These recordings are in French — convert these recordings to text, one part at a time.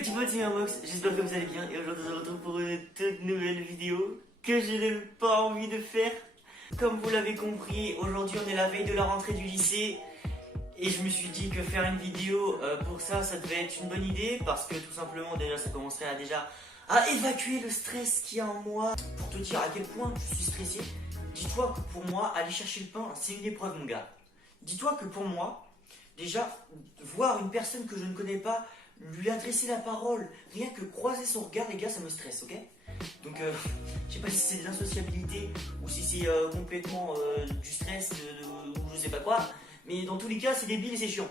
les petits potes, c'est Mermox, j'espère que vous allez bien et aujourd'hui on se retrouve pour une toute nouvelle vidéo que je n'ai pas envie de faire. Comme vous l'avez compris, aujourd'hui on est la veille de la rentrée du lycée et je me suis dit que faire une vidéo pour ça, ça devait être une bonne idée parce que tout simplement déjà ça commencerait à évacuer le stress qu'il y a en moi. Pour te dire à quel point je suis stressé, dis-toi que pour moi, aller chercher le pain, c'est une épreuve mon gars. Dis-toi que pour moi, déjà, voir une personne que je ne connais pas, lui adresser la parole, rien que croiser son regard, les gars, ça me stresse, ok? Donc, je sais pas si c'est de l'insociabilité ou si c'est complètement du stress ou je sais pas quoi, mais dans tous les cas, c'est débile et c'est chiant.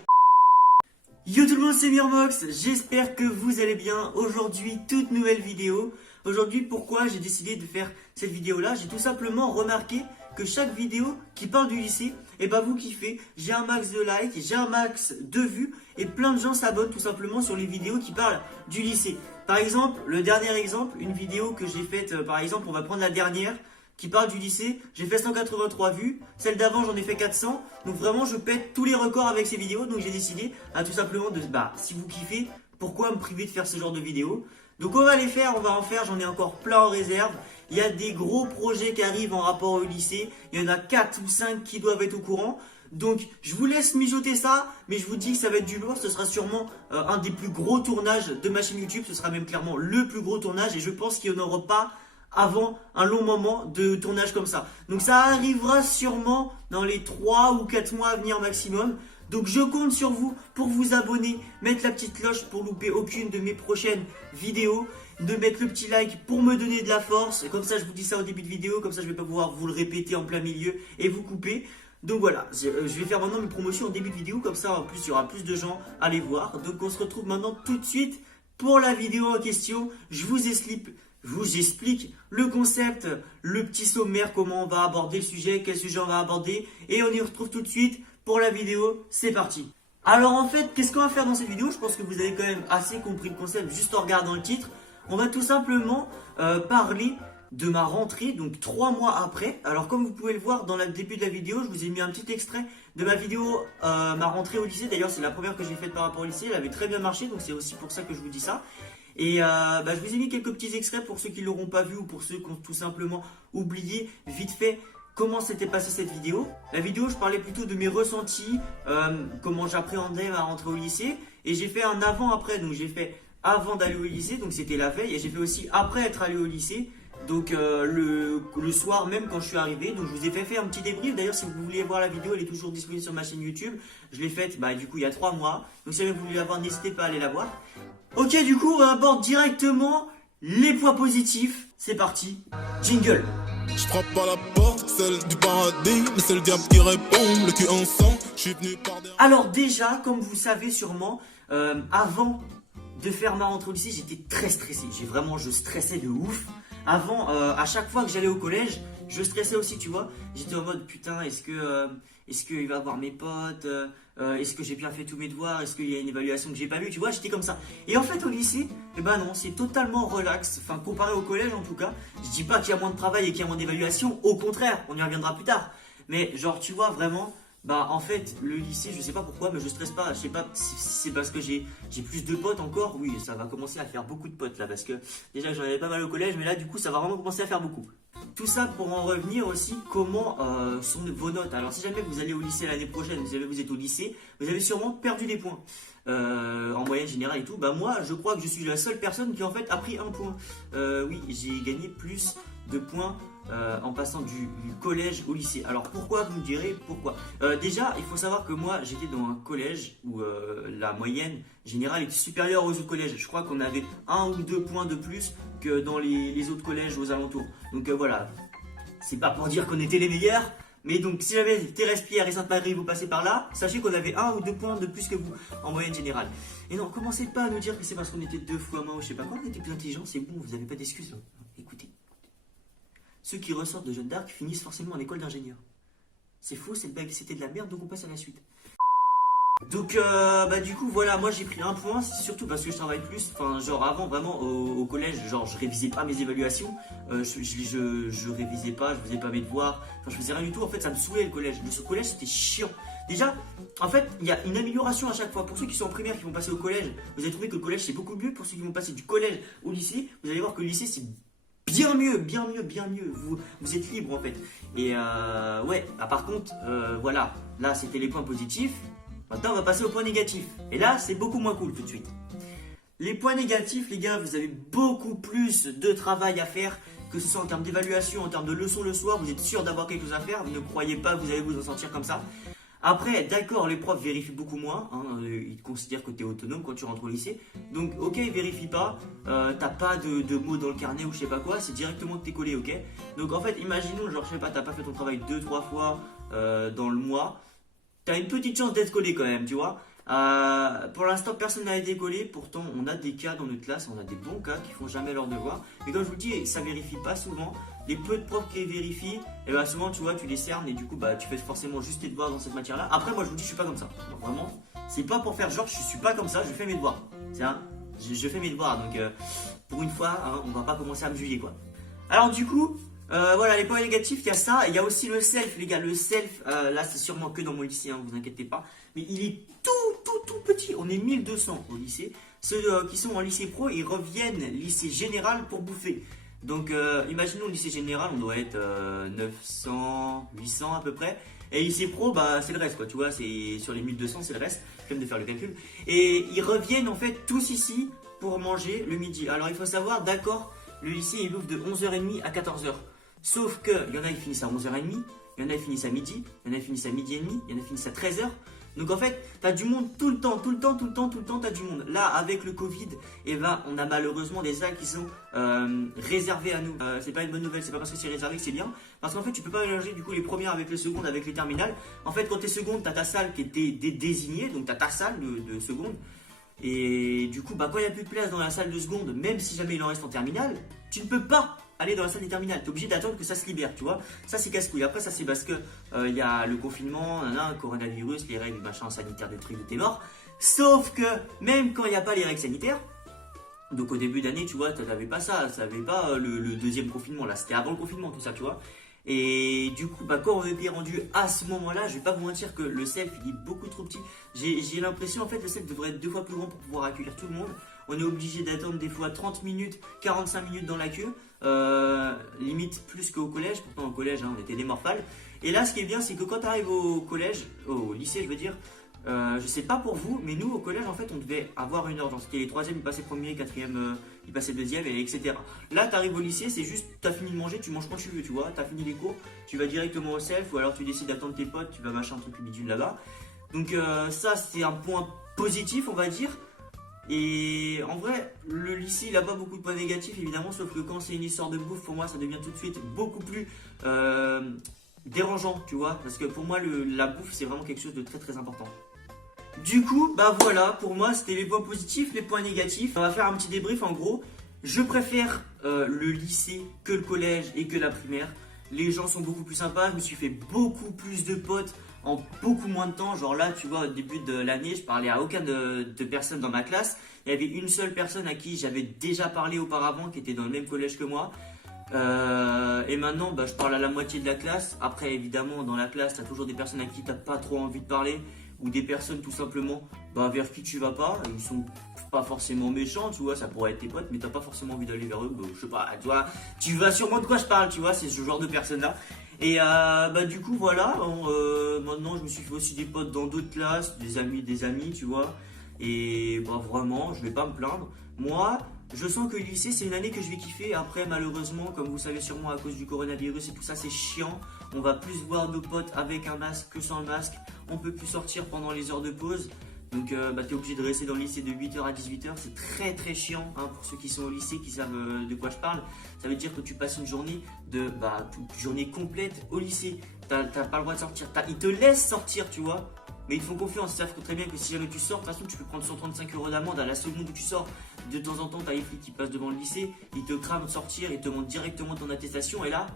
Yo tout le monde, c'est Mermox, j'espère que vous allez bien. Aujourd'hui, toute nouvelle vidéo. Aujourd'hui, pourquoi j'ai décidé de faire cette vidéo-là? J'ai tout simplement remarqué que chaque vidéo qui parle du lycée, et bah vous kiffez, j'ai un max de likes, j'ai un max de vues, et plein de gens s'abonnent tout simplement sur les vidéos qui parlent du lycée. Par exemple, le dernier exemple, une vidéo que j'ai faite, par exemple, on va prendre la dernière, qui parle du lycée, j'ai fait 183 vues, celle d'avant j'en ai fait 400, donc vraiment je pète tous les records avec ces vidéos, donc j'ai décidé tout simplement de, si vous kiffez, pourquoi me priver de faire ce genre de vidéos? Donc on va les faire, on va en faire, j'en ai encore plein en réserve, il y a des gros projets qui arrivent en rapport au lycée, il y en a 4 ou 5 qui doivent être au courant, donc je vous laisse mijoter ça, mais je vous dis que ça va être du lourd, ce sera sûrement un des plus gros tournages de ma chaîne YouTube, ce sera même clairement le plus gros tournage et je pense qu'il n'y en aura pas avant un long moment de tournage comme ça. Donc ça arrivera sûrement dans les 3 ou 4 mois à venir maximum. Donc je compte sur vous pour vous abonner, mettre la petite cloche pour louper aucune de mes prochaines vidéos, de mettre le petit like pour me donner de la force. Et comme ça je vous dis ça au début de vidéo, comme ça je vais pas pouvoir vous le répéter en plein milieu et vous couper. Donc voilà, je vais faire maintenant mes promotions en début de vidéo, comme ça en plus il y aura plus de gens à les voir. Donc on se retrouve maintenant tout de suite pour la vidéo en question. Je vous explique le concept, le petit sommaire, comment on va aborder le sujet, quel sujet on va aborder. Et on y retrouve tout de suite pour la vidéo, c'est parti. Alors en fait, qu'est-ce qu'on va faire dans cette vidéo? Je pense que vous avez quand même assez compris le concept juste en regardant le titre. On va tout simplement parler de ma rentrée, donc 3 mois après. Alors comme vous pouvez le voir dans le début de la vidéo, je vous ai mis un petit extrait de ma vidéo, ma rentrée au lycée. D'ailleurs c'est la première que j'ai faite par rapport au lycée, elle avait très bien marché, donc c'est aussi pour ça que je vous dis ça. Et je vous ai mis quelques petits extraits pour ceux qui ne l'auront pas vu ou pour ceux qui ont tout simplement oublié vite fait comment s'était passée cette vidéo. La vidéo, je parlais plutôt de mes ressentis, comment j'appréhendais ma rentrée au lycée. Et j'ai fait un avant-après, donc j'ai fait avant d'aller au lycée, donc c'était la veille. Et j'ai fait aussi après être allé au lycée, donc le soir même quand je suis arrivé. Donc je vous ai fait un petit débrief. D'ailleurs si vous voulez voir la vidéo, elle est toujours disponible sur ma chaîne YouTube. Je l'ai faite du coup il y a 3 mois. Donc si vous voulez la voir, n'hésitez pas à aller la voir. Ok, du coup, on aborde directement les points positifs. C'est parti. Jingle. Je frappe à la porte, celle du paradis, mais c'est le diable qui répond, le cul en sang, je suis venu par derrière. Alors déjà, comme vous savez sûrement, avant de faire ma rentrée au lycée, j'étais très stressé. Je stressais de ouf. Avant, à chaque fois que j'allais au collège, je stressais aussi, tu vois. J'étais en mode, putain, est-ce qu'il va voir mes potes, est-ce que j'ai bien fait tous mes devoirs, est-ce qu'il y a une évaluation que j'ai pas vue, tu vois, j'étais comme ça. Et en fait, au lycée, non, c'est totalement relax, enfin, comparé au collège en tout cas. Je dis pas qu'il y a moins de travail et qu'il y a moins d'évaluation, au contraire, on y reviendra plus tard. Mais genre, tu vois, vraiment, en fait, le lycée, je sais pas pourquoi, mais je stresse pas. Je sais pas si c'est parce que j'ai plus de potes encore. Oui, ça va commencer à faire beaucoup de potes là, parce que déjà j'en avais pas mal au collège, mais là du coup ça va vraiment commencer à faire beaucoup. Tout ça pour en revenir aussi, comment sont vos notes. Alors si jamais vous allez au lycée l'année prochaine, si jamais vous êtes au lycée, vous avez sûrement perdu des points en moyenne générale et tout. Moi, je crois que je suis la seule personne qui en fait a pris un point. Oui, j'ai gagné plus de points en passant du collège au lycée. Alors pourquoi, vous me direz pourquoi? Déjà, il faut savoir que moi j'étais dans un collège où la moyenne générale était supérieure aux autres collèges. Je crois qu'on avait 1 ou 2 points de plus que dans les autres collèges aux alentours. Donc voilà, c'est pas pour dire qu'on était les meilleurs, mais donc si jamais Thérèse Pierre et Sainte-Marie vous passez par là, sachez qu'on avait 1 ou 2 points de plus que vous en moyenne générale. Et non, commencez pas à nous dire que c'est parce qu'on était 2 fois moins ou je sais pas quoi, on était plus intelligents, c'est bon, vous avez pas d'excuses. Écoutez. Ceux qui ressortent de Jeanne d'Arc finissent forcément en école d'ingénieur. C'est faux, c'était de la merde, donc on passe à la suite. Donc du coup voilà, moi j'ai pris un point, c'est surtout parce que je travaille plus. Enfin genre avant vraiment au collège, genre je révisais pas mes évaluations, je révisais pas, je faisais pas mes devoirs, enfin je faisais rien du tout. En fait ça me saoulait le collège. Le collège c'était chiant. Déjà, en fait il y a une amélioration à chaque fois. Pour ceux qui sont en primaire qui vont passer au collège, vous allez trouver que le collège c'est beaucoup mieux. Pour ceux qui vont passer du collège au lycée, vous allez voir que le lycée c'est bien mieux, bien mieux, bien mieux. Vous êtes libre en fait. Et ouais, par contre, voilà, là c'était les points positifs. Maintenant, on va passer aux points négatifs. Et là, c'est beaucoup moins cool tout de suite. Les points négatifs, les gars, vous avez beaucoup plus de travail à faire, que ce soit en termes d'évaluation, en termes de leçons le soir. Vous êtes sûr d'avoir quelque chose à faire. Vous ne croyez pas que vous allez vous en sortir comme ça. Après, d'accord, les profs vérifient beaucoup moins. Ils considèrent que tu es autonome quand tu rentres au lycée. Donc, ok, ils vérifient pas. T'as pas de mots dans le carnet ou je sais pas quoi. C'est directement que t'es collé, ok. Donc, en fait, imaginons, genre, je sais pas, t'as pas fait ton travail 2-3 fois dans le mois. T'as une petite chance d'être collé quand même, tu vois. Pour l'instant, personne n'a été collé. Pourtant, on a des cas dans notre classe, on a des bons cas qui font jamais leur devoir. Mais comme je vous le dis, ça vérifie pas souvent. Les peu de profs qui vérifient, et ben souvent, tu vois, tu les cernes et du coup, tu fais forcément juste tes devoirs dans cette matière-là. Après, moi, je vous dis, je suis pas comme ça. Non, vraiment, c'est pas pour faire genre, je suis pas comme ça. Je fais mes devoirs. Je fais mes devoirs. Donc, pour une fois, on va pas commencer à me juger, quoi. Alors, du coup. Voilà, les points négatifs, il y a ça. Il y a aussi le self, les gars. Le self, là, c'est sûrement que dans mon lycée, vous inquiétez pas. Mais il est tout petit. On est 1200 au lycée. Ceux qui sont en lycée pro, ils reviennent lycée général pour bouffer. Donc, imaginons le lycée général, on doit être 900, 800 à peu près. Et lycée pro, c'est le reste, quoi. Tu vois, c'est sur les 1200, c'est le reste. Je viens de faire le calcul. Et ils reviennent, en fait, tous ici pour manger le midi. Alors, il faut savoir, d'accord, le lycée, il ouvre de 11h30 à 14h. Sauf qu'il y en a qui finissent à 11h30, il y en a qui finissent à midi, il y en a qui finissent à midi et demi, il y en a qui finissent à 13h. Donc en fait, t'as du monde tout le temps, t'as du monde. Là, avec le Covid, on a malheureusement des salles qui sont réservées à nous. C'est pas une bonne nouvelle, c'est pas parce que c'est réservé que c'est bien. Parce qu'en fait, tu peux pas mélanger du coup les premières avec les secondes, avec les terminales. En fait, quand t'es seconde, t'as ta salle qui était désignée, donc t'as ta salle de seconde. Et du coup, quand il n'y a plus de place dans la salle de seconde, même si jamais il en reste en terminale, tu ne peux pas aller dans la salle des terminales. Tu es obligé d'attendre que ça se libère, tu vois. Ça, c'est casse-couille. Après, ça, c'est parce que il y a le confinement, le coronavirus, les règles, machin, sanitaires, des trucs de tes morts. Sauf que même quand il n'y a pas les règles sanitaires, donc au début d'année, tu vois, tu n'avais pas ça. Tu n'avais pas le deuxième confinement. Là, c'était avant le confinement, tout ça, tu vois. Et du coup, quand on est rendu à ce moment-là, je vais pas vous mentir que le self il est beaucoup trop petit. J'ai l'impression en fait le self devrait être 2 fois plus grand pour pouvoir accueillir tout le monde. On est obligé d'attendre des fois 30 minutes, 45 minutes dans la queue, limite plus qu'au collège. Pourtant au collège on était des morphales. Et là ce qui est bien c'est que quand tu arrives au collège, au lycée je veux dire, je sais pas pour vous, mais nous au collège en fait on devait avoir une heure. C'était les 3e, ils passaient premier, 4e, ils passaient 2e, etc. Là tu arrives au lycée, c'est juste tu as fini de manger, tu manges quand tu veux, tu vois. Tu as fini les cours, tu vas directement au self, ou alors tu décides d'attendre tes potes, tu vas machin un truc bidule là-bas. Donc ça c'est un point positif on va dire. Et en vrai, le lycée il a pas beaucoup de points négatifs évidemment, sauf que quand c'est une histoire de bouffe, pour moi ça devient tout de suite beaucoup plus dérangeant, tu vois. Parce que pour moi la bouffe c'est vraiment quelque chose de très très important. Du coup, voilà, pour moi c'était les points positifs, les points négatifs. On va faire un petit débrief en gros. Je préfère le lycée que le collège et que la primaire. Les gens sont beaucoup plus sympas, je me suis fait beaucoup plus de potes en beaucoup moins de temps. Genre là, tu vois, au début de l'année, je parlais à aucun de personnes dans ma classe. Il y avait une seule personne à qui j'avais déjà parlé auparavant, qui était dans le même collège que moi. Et maintenant, je parle à la moitié de la classe. Après, évidemment, dans la classe, tu as toujours des personnes à qui tu n'as pas trop envie de parler. Ou des personnes tout simplement vers qui tu vas pas. Ils sont pas forcément méchants, tu vois, ça pourrait être tes potes, mais t'as pas forcément envie d'aller vers eux. Je sais pas, tu vois, tu vas sûrement de quoi je parle, tu vois, c'est ce genre de personnes-là. Et du coup, voilà, maintenant je me suis fait aussi des potes dans d'autres classes, des amis, tu vois. Et vraiment, je vais pas me plaindre. Moi, je sens que le lycée, c'est une année que je vais kiffer. Après, malheureusement, comme vous savez sûrement, à cause du coronavirus et tout ça, c'est chiant. On va plus voir nos potes avec un masque que sans le masque. On peut plus sortir pendant les heures de pause. Donc, t'es obligé de rester dans le lycée de 8h à 18h. C'est très très chiant pour ceux qui sont au lycée, qui savent de quoi je parle. Ça veut dire que tu passes une journée une journée complète au lycée. T'as pas le droit de sortir. Ils te laissent sortir, tu vois. Mais ils te font confiance, ils savent très bien que si jamais tu sors, de toute façon tu peux prendre 135 € d'amende à la seconde où tu sors. De temps en temps, t'as les flics qui passent devant le lycée, ils te crament de sortir, ils te montrent directement ton attestation et là,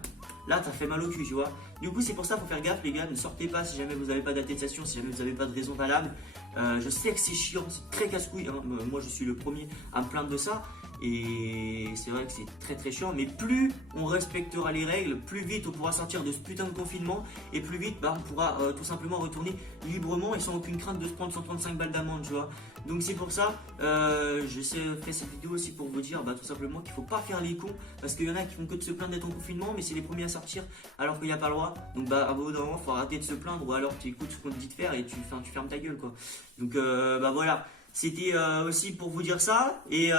là t'as fait mal au cul, tu vois. Du coup c'est pour ça, faut faire gaffe les gars, ne sortez pas si jamais vous n'avez pas d'attestation, si jamais vous n'avez pas de raison valable. Je sais que c'est chiant, c'est très casse-couille, hein. Moi je suis le premier à me plaindre de ça. Et c'est vrai que c'est très très chiant, mais plus on respectera les règles, plus vite on pourra sortir de ce putain de confinement et plus vite on pourra tout simplement retourner librement et sans aucune crainte de se prendre 135 balles d'amende, tu vois. Donc c'est pour ça, je fais cette vidéo aussi pour vous dire tout simplement qu'il faut pas faire les cons, parce qu'il y en a qui font que de se plaindre d'être en confinement, mais c'est les premiers à sortir alors qu'il n'y a pas le droit. Donc à un moment faut arrêter de se plaindre, ou alors tu écoutes ce qu'on te dit de faire et tu fermes ta gueule, quoi. Donc voilà. C'était aussi pour vous dire ça. Et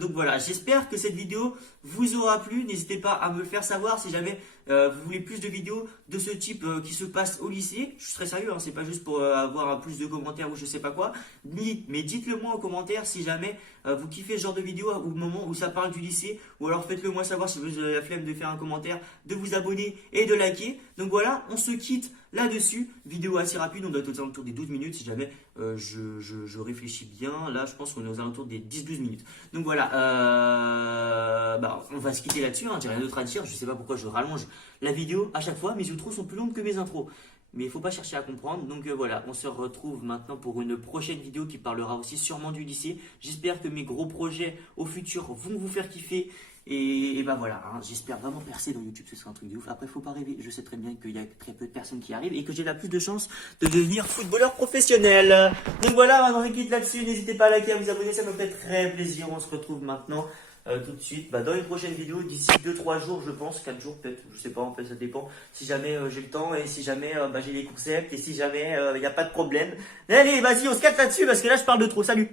donc voilà, j'espère que cette vidéo vous aura plu. N'hésitez pas à me le faire savoir si jamais vous voulez plus de vidéos de ce type qui se passe au lycée. Je serai sérieux, hein, c'est pas juste pour avoir plus de commentaires ou je sais pas quoi. Mais dites-le moi en commentaire si jamais vous kiffez ce genre de vidéo au moment où ça parle du lycée. Ou alors faites-le moi savoir si vous avez la flemme de faire un commentaire, de vous abonner et de liker. Donc voilà, on se quitte là-dessus. Vidéo assez rapide, on doit être aux alentours des 12 minutes si jamais je réfléchis bien. Là je pense qu'on est aux alentours des 10-12 minutes. Donc voilà, on va se quitter là-dessus, hein, j'ai rien d'autre à dire. Je sais pas pourquoi je rallonge la vidéo à chaque fois. Mes outros sont plus longues que mes intros, mais il faut pas chercher à comprendre. Donc voilà, on se retrouve maintenant pour une prochaine vidéo qui parlera aussi sûrement du lycée. J'espère que mes gros projets au futur vont vous faire kiffer. Et voilà, hein, j'espère vraiment percer dans YouTube, ce serait un truc de ouf. Après, faut pas rêver, je sais très bien qu'il y a très peu de personnes qui arrivent et que j'ai la plus de chances de devenir footballeur professionnel. Donc voilà, maintenant je quitte là-dessus, n'hésitez pas à liker, à vous abonner, ça me fait très plaisir. On se retrouve maintenant tout de suite dans une prochaine vidéo d'ici 2-3 jours, je pense, 4 jours peut-être, je sais pas, en fait ça dépend. Si jamais j'ai le temps et si jamais j'ai les concepts et si jamais il n'y a pas de problème. Allez, vas-y, on se capte là-dessus parce que là je parle de trop, salut!